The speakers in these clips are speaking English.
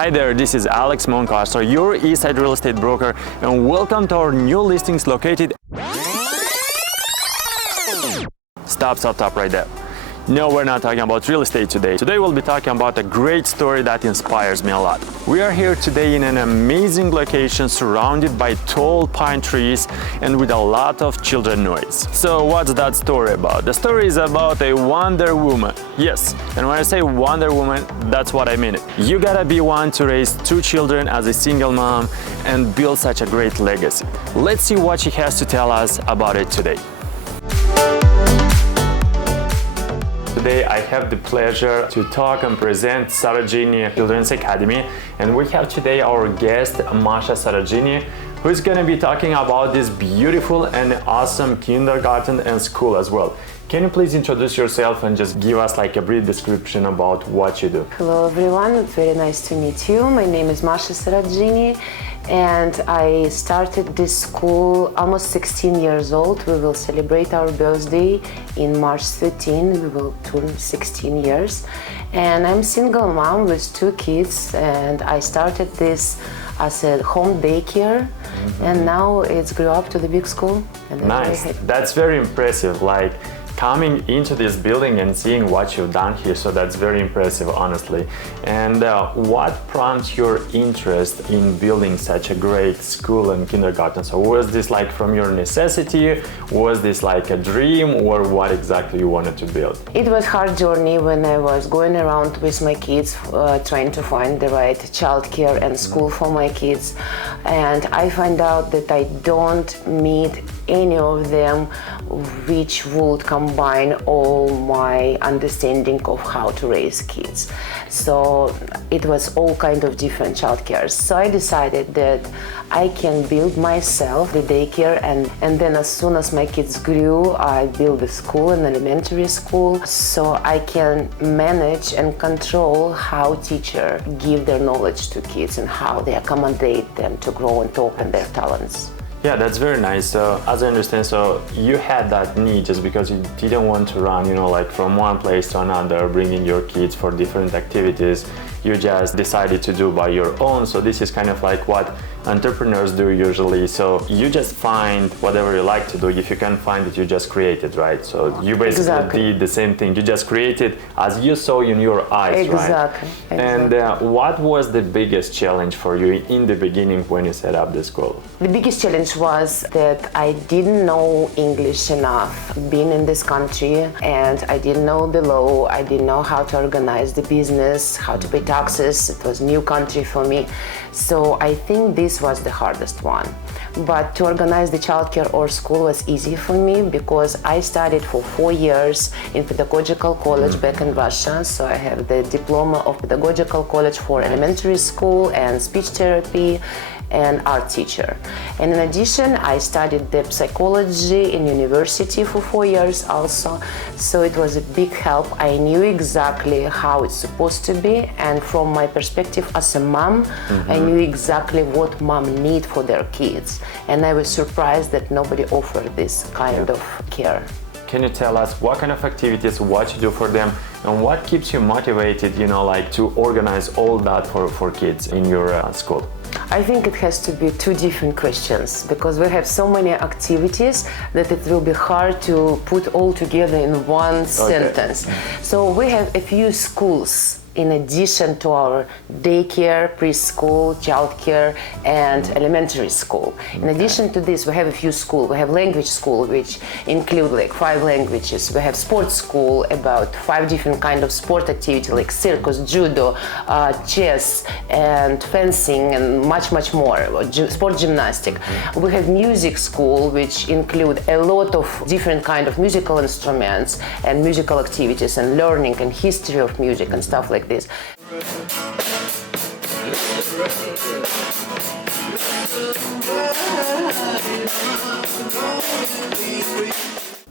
Hi there, this is Alex Moncaster, your Eastside real estate broker, and welcome to our new listings located. Stop right there. No, we're not talking about real estate today. Today we'll be talking about a great story that inspires me a lot. We are here today in an amazing location surrounded by tall pine trees and with a lot of children noise. So what's that story about? The story is about a Wonder Woman. Yes, and when I say Wonder Woman, that's what I mean. You gotta be one to raise 2 children as a single mom and build such a great legacy. Let's see what she has to tell us about it today. Today I have the pleasure to talk and present Sarodgini Children's Academy, and we have today our guest Masha Sarodgini, who is going to be talking about this beautiful and awesome kindergarten and school as well. Can you please introduce yourself and just give us like a brief description about what you do? Hello everyone, it's very nice to meet you. My name is Masha Sarodgini and I started this school almost 16 years old. We will celebrate our birthday in March 13. We will turn 16 years. And I'm a single mom with 2 kids, and I started this as a home daycare, and now it's grew up to the big school. And nice. That's very impressive. Like coming into this building and seeing what you've done here, so that's very impressive, honestly. And what prompted your interest in building such a great school and kindergarten? So was this like from your necessity? Was this like a dream, or what exactly you wanted to build? It was a hard journey when I was going around with my kids, trying to find the right childcare and school for my kids. And I find out that I don't meet any of them which would combine all my understanding of how to raise kids. So it was all kind of different childcares. So I decided that I can build myself the daycare, and then as soon as my kids grew, I built a school, an elementary school, so I can manage and control how teachers give their knowledge to kids and how they accommodate them to grow and to open their talents. Yeah, that's very nice. So as I understand, so you had that need just because you didn't want to run, like from one place to another, bringing your kids for different activities. You just decided to do by your own. So this is kind of like what entrepreneurs do usually. So you just find whatever you like to do. If you can't find it, you just create it, right? So you basically did the same thing. You just created as you saw in your eyes, exactly. Right? And what was the biggest challenge for you in the beginning when you set up the school? The biggest challenge was that I didn't know English enough being in this country, and I didn't know the law. I didn't know how to organize the business, how to pay taxes. It was a new country for me. So I think this was the hardest one. But to organize the childcare or school was easy for me because I studied for 4 years in pedagogical college back in Russia. So I have the diploma of pedagogical college for elementary school and speech therapy and art teacher. And in addition, I studied the psychology in university for 4 years also. So it was a big help. I knew exactly how it's supposed to be, and from my perspective as a mom, I knew exactly what mom need for their kids. And I was surprised that nobody offered this kind of care. Can you tell us what kind of activities, what you do for them, and what keeps you motivated, like to organize all that for kids in your school? I think it has to be 2 different questions, because we have so many activities that it will be hard to put all together in one sentence. So we have a few schools in addition to our daycare, preschool, childcare, and elementary school. In addition to this, we have a few schools. We have language school, which include like 5 languages. We have sports school, about 5 different kind of sport activity, like circus, judo, chess, and fencing, and much more, sport gymnastic. We have music school, which include a lot of different kind of musical instruments and musical activities and learning and history of music and stuff like this.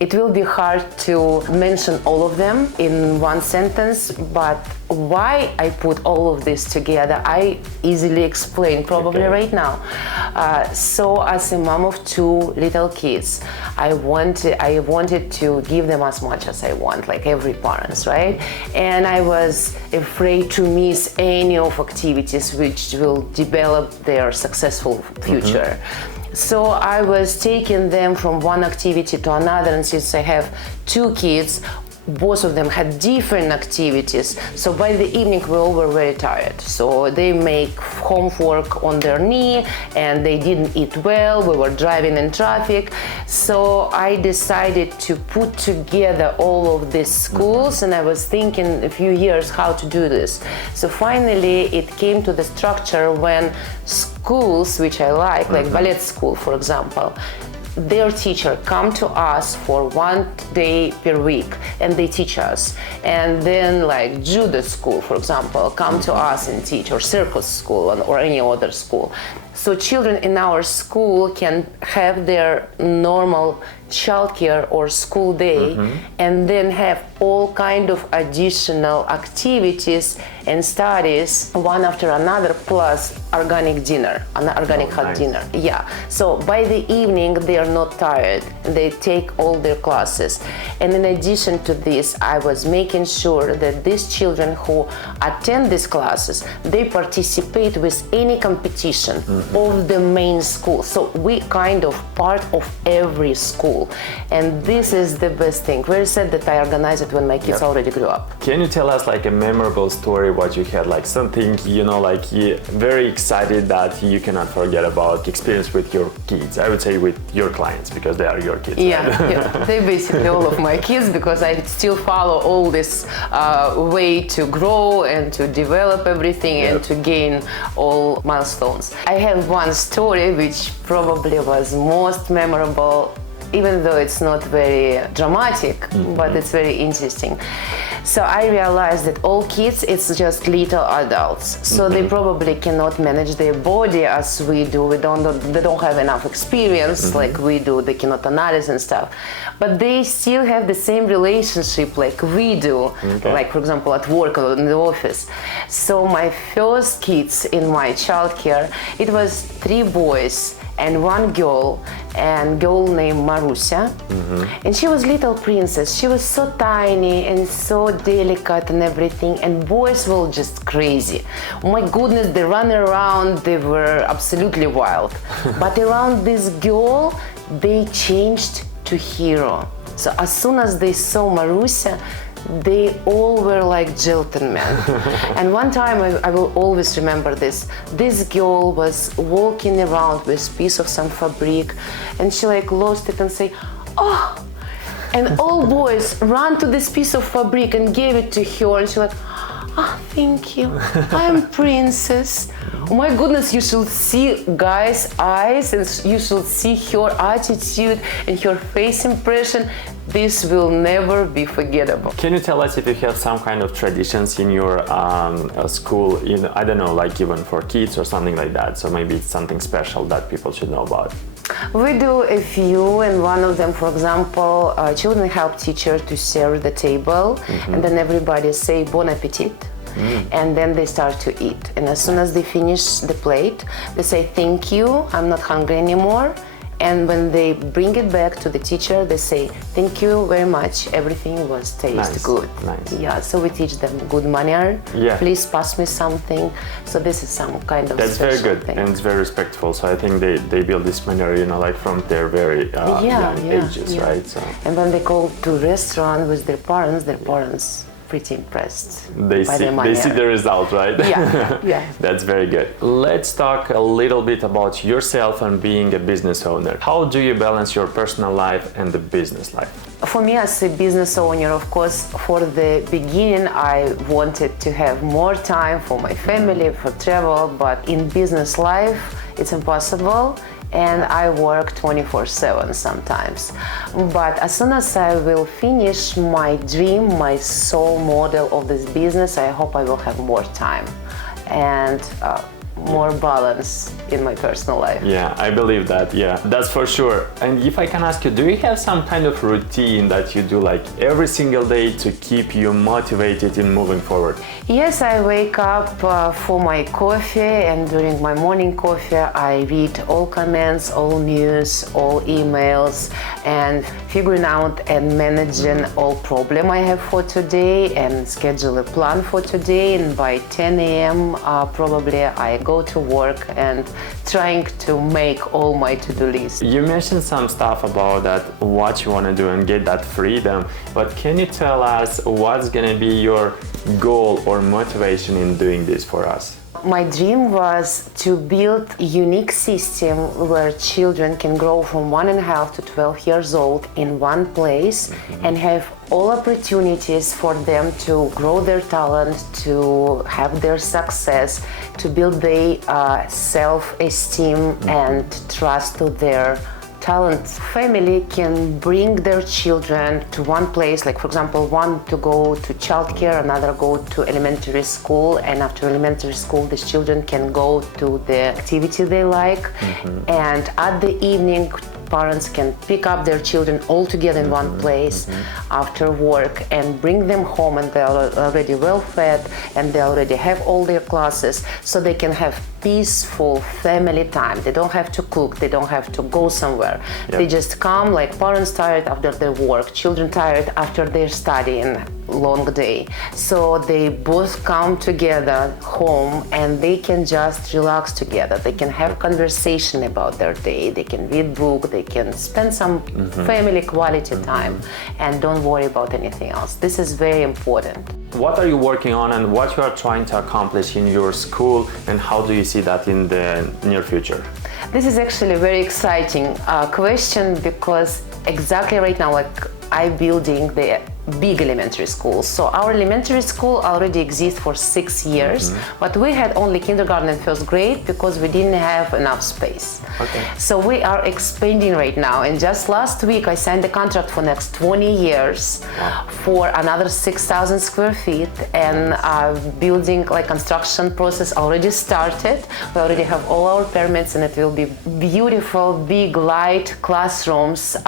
It will be hard to mention all of them in one sentence, but why I put all of this together, I easily explain probably right now. So as a mom of two little kids, I wanted to give them as much as I want, like every parents, right? And I was afraid to miss any of activities which will develop their successful future. So I was taking them from one activity to another, and since I have two kids, both of them had different activities. So by the evening we all were very tired. So they make homework on their knee and they didn't eat well. We were driving in traffic. So I decided to put together all of these schools, and I was thinking a few years how to do this. So finally it came to the structure when schools, which I like ballet school for example, their teacher come to us for 1 day per week and they teach us. And then like judo school, for example, come to us and teach, or circus school or any other school. So children in our school can have their normal childcare or school day and then have all kind of additional activities and studies one after another, plus organic dinner, an organic hot dinner. Yeah. So by the evening they are not tired. They take all their classes. And in addition to this, I was making sure that these children who attend these classes, they participate with any competition of the main school. So we kind of part of every school. And this is the best thing. Very sad that I organized it when my kids already grew up. Can you tell us like a memorable story what you had, like something, you know, like you very excited that you cannot forget about experience with your kids? I would say with your clients, because they are your kids. Yeah, right? yeah. They're basically all of my kids, because I still follow all this way to grow and to develop everything and to gain all milestones. I have one story which probably was most memorable, even though it's not very dramatic, but it's very interesting. So I realized that all kids, it's just little adults. So they probably cannot manage their body as we do. They don't have enough experience like we do. They cannot analyze and stuff. But they still have the same relationship like we do, like for example at work or in the office. So my first kids in my childcare, it was 3 boys and 1 girl, and girl named Marusia. And she was little princess. She was so tiny and so delicate and everything, and boys were just crazy. Oh my goodness, they ran around, they were absolutely wild. But around this girl, they changed to hero. So as soon as they saw Marusia, they all were like gentlemen. And one time, I will always remember this. This girl was walking around with a piece of some fabric, and she like lost it and say, "Oh!" And all boys ran to this piece of fabric and gave it to her, and she like, "Ah, thank you, I'm princess." Oh my goodness, you should see guys' eyes, and you should see her attitude and her face impression. This will never be forgettable. Can you tell us if you have some kind of traditions in your school, I don't know, like even for kids or something like that? So maybe it's something special that people should know about. We do a few, and one of them, for example, children help teacher to serve the table, and then everybody say bon appetit. And then they start to eat. And as soon as they finish the plate, they say, "Thank you, I'm not hungry anymore." And when they bring it back to the teacher, they say, "Thank you very much, everything was taste good." Nice. Yeah, so we teach them good manner. Yeah. Please pass me something. So this is some kind of That's very good thing. and it's very respectful. So I think they build this manner, like from their very young ages, right? So. And when they go to restaurant with their parents pretty impressed. They see the result, right? Yeah, yeah. That's very good. Let's talk a little bit about yourself and being a business owner. How do you balance your personal life and the business life? For me as a business owner, of course, for the beginning, I wanted to have more time for my family, for travel, but in business life, it's impossible. And I work 24/7 sometimes. But as soon as I will finish my dream, my soul model of this business, I hope I will have more time. And more balance in my personal life. Yeah, I believe that. Yeah, that's for sure. And if I can ask you, do you have some kind of routine that you do like every single day to keep you motivated in moving forward? Yes, I wake up for my coffee, and during my morning coffee I read all comments, all news, all emails, and figuring out and managing all problem I have for today and schedule a plan for today. And by 10 a.m. Probably I go to work and trying to make all my to-do list. You mentioned some stuff about that, what you want to do and get that freedom, but can you tell us what's going to be your goal or motivation in doing this for us? My dream was to build a unique system where children can grow from 1.5 to 12 years old in one place and have all opportunities for them to grow their talent, to have their success, to build their self-esteem and trust to their talents. Family can bring their children to one place, like for example, one to go to childcare, another go to elementary school, and after elementary school, these children can go to the activity they like, and at the evening, parents can pick up their children all together in one place after work and bring them home, and they're already well fed and they already have all their classes, so they can have peaceful family time. They don't have to cook, they don't have to go somewhere. They just come, like parents tired after their work, children tired after their studying long day. So they both come together home and they can just relax together. They can have conversation about their day, they can read book, they can spend some family quality time and don't worry about anything else. This is very important. What are you working on and what you are trying to accomplish in your school, and how do you see that in the near future? This is actually a very exciting question, because exactly right now, like, I'm building the big elementary school. So our elementary school already exists for 6 years, but we had only kindergarten and first grade because we didn't have enough space. So we are expanding right now, and just last week I signed a contract for next 20 years for another 6,000 square feet, and building, like, construction process already started. We already have all our permits, and it will be beautiful, big light classrooms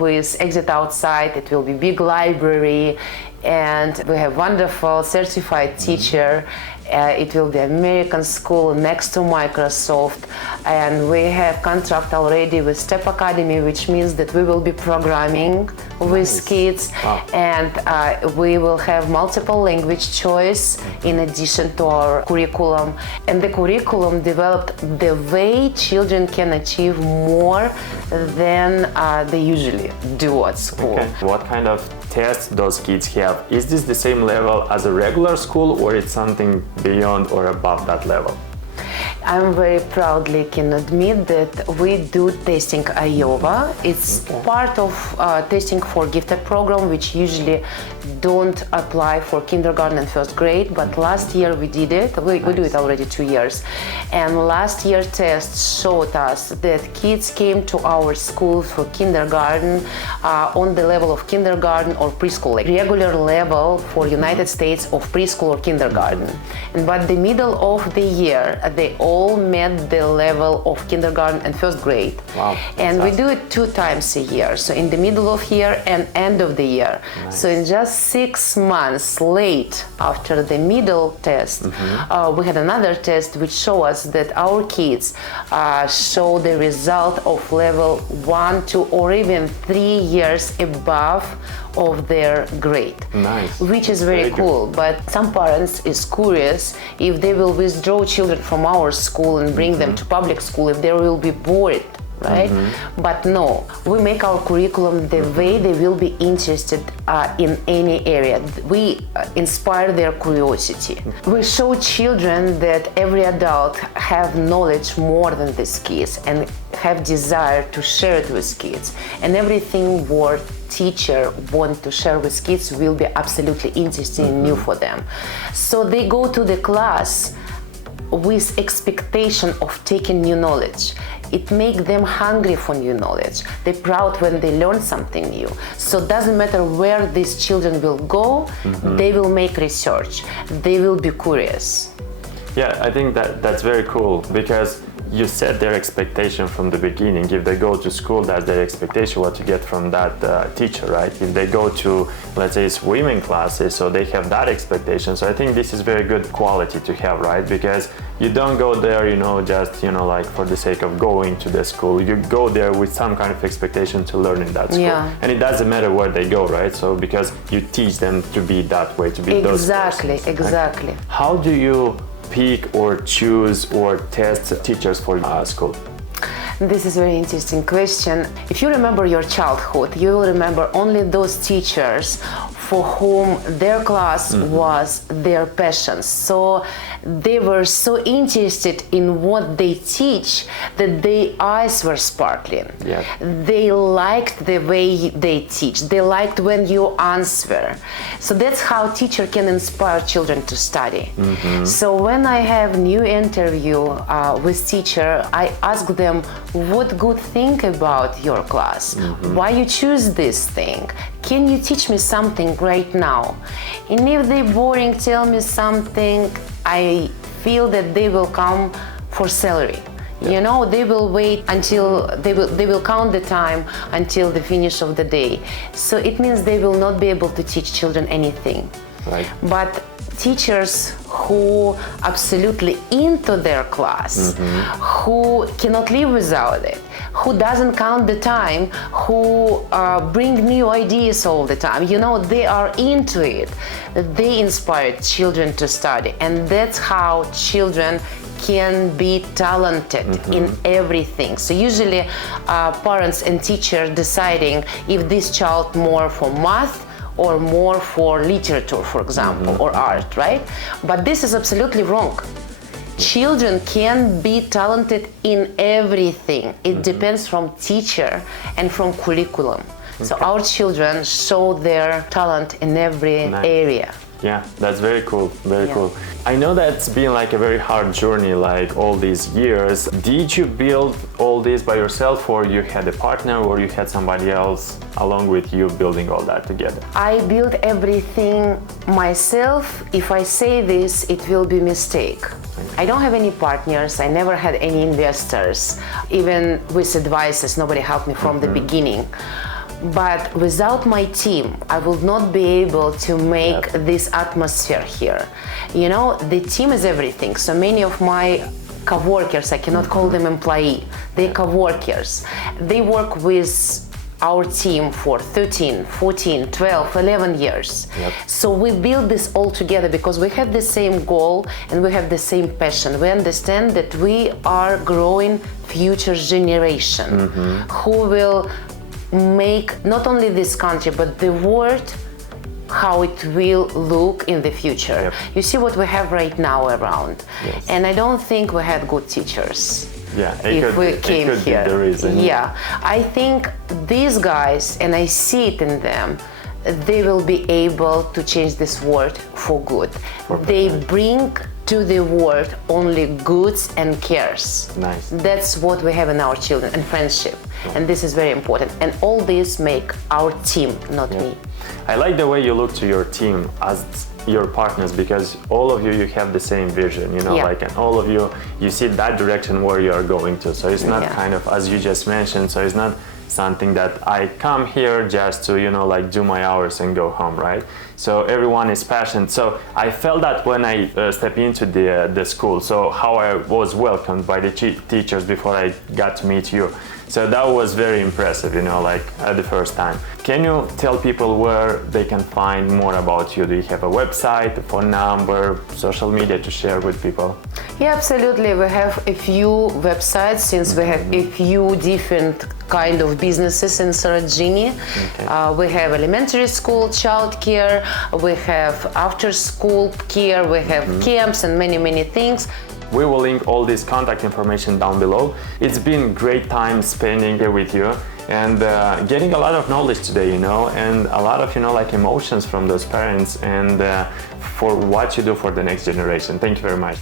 with exit outside. It will be big library, and we have wonderful certified teacher. It will be American school next to Microsoft, and we have contract already with Step Academy, which means that we will be programming with kids, and we will have multiple language choice in addition to our curriculum. And the curriculum developed the way children can achieve more than they usually do at school. What kind of tests those kids have? Is this the same level as a regular school, or it's something beyond or above that level? I'm very proudly can admit that we do testing Iowa. It's part of testing for gifted program, which usually don't apply for kindergarten and first grade, but last year we did it. We do it already 2 years. And last year test showed us that kids came to our school for kindergarten on the level of kindergarten or preschool, like regular level for United States of preschool or kindergarten. But the middle of the year, they all met the level of kindergarten and first grade. And we do it 2 times a year, so in the middle of year and end of the year. So in just 6 months late after the middle test, we had another test which showed us that our kids show the result of level 1, 2, or even 3 years above of their grade, which is very cool. But some parents is curious if they will withdraw children from our school and bring them to public school, if they will be bored, right? But no, we make our curriculum the way they will be interested in any area. We inspire their curiosity. We show children that every adult have knowledge more than these kids and have desire to share it with kids, and everything worth teacher want to share with kids will be absolutely interesting and new for them. So they go to the class with expectation of taking new knowledge. It makes them hungry for new knowledge. They're proud when they learn something new. So it doesn't matter where these children will go, they will make research. They will be curious. Yeah, I think that's very cool because you set their expectation from the beginning. If they go to school, that's their expectation, what to get from that teacher, right? If they go to, let's say, swimming classes, so they have that expectation. So I think this is very good quality to have, right? Because you don't go there, just, like for the sake of going to the school. You go there with some kind of expectation to learn in that school. Yeah. And it doesn't matter where they go, right? So because you teach them to be that way, to be those persons. Exactly. How do you pick or choose or test teachers for school? This is a very interesting question. If you remember your childhood, you will remember only those teachers for whom their class was their passion. So they were so interested in what they teach that their eyes were sparkling. Yeah. They liked the way they teach. They liked when you answer. So that's how teacher can inspire children to study. So when I have new interview with teacher, I ask them what good thing about your class, why you choose this thing, can you teach me something right now? And if they boring tell me something, I feel that they will come for salary. They will wait until they will count the time until the finish of the day. So it means they will not be able to teach children anything. Right. But teachers who absolutely into their class, who cannot live without it, who doesn't count the time, who bring new ideas all the time, they are into it. They inspire children to study, and that's how children can be talented in everything. So usually parents and teachers deciding if this child more for math or more for literature, for example, or art, right? But this is absolutely wrong. Children can be talented in everything. It depends from teacher and from curriculum. So our children show their talent in every area. Yeah, that's very cool, very cool. I know that's been like a very hard journey, like all these years. Did you build all this by yourself, or you had a partner, or you had somebody else along with you building all that together? I built everything myself. If I say this, it will be a mistake. I don't have any partners, I never had any investors. Even with advices, nobody helped me from the beginning. But without my team, I would not be able to make this atmosphere here. The team is everything. So many of my co-workers, I cannot call them employee, they're co-workers. They work with our team for 13, 14, 12, 11 years. So we build this all together because we have the same goal and we have the same passion. We understand that we are growing future generation who will make not only this country but the world how it will look in the future. You see what we have right now around, and I don't think we had good teachers. If we came here. Be the reason. I think these guys, and I see it in them, they will be able to change this world for good. They bring to the world only goods and cares. Nice. That's what we have in our children, and friendship. And this is very important. And all this make our team, not me. I like the way you look to your team as your partners, because all of you have the same vision, and all of you see that direction where you are going to. So it's not kind of, as you just mentioned, so it's not something that I come here just to, do my hours and go home, right? So everyone is passionate. So I felt that when I stepped into the school, so how I was welcomed by the teachers before I got to meet you. So that was very impressive, at the first time. Can you tell people where they can find more about you? Do you have a website, a phone number, social media to share with people? Yeah, absolutely. We have a few websites since we have a few different kind of businesses in Sarodgini. We have elementary school childcare, we have after school care, we have camps and many things. We will link all this contact information down below. It's been great time spending here with you and getting a lot of knowledge today, and a lot of, emotions from those parents and for what you do for the next generation. Thank you very much.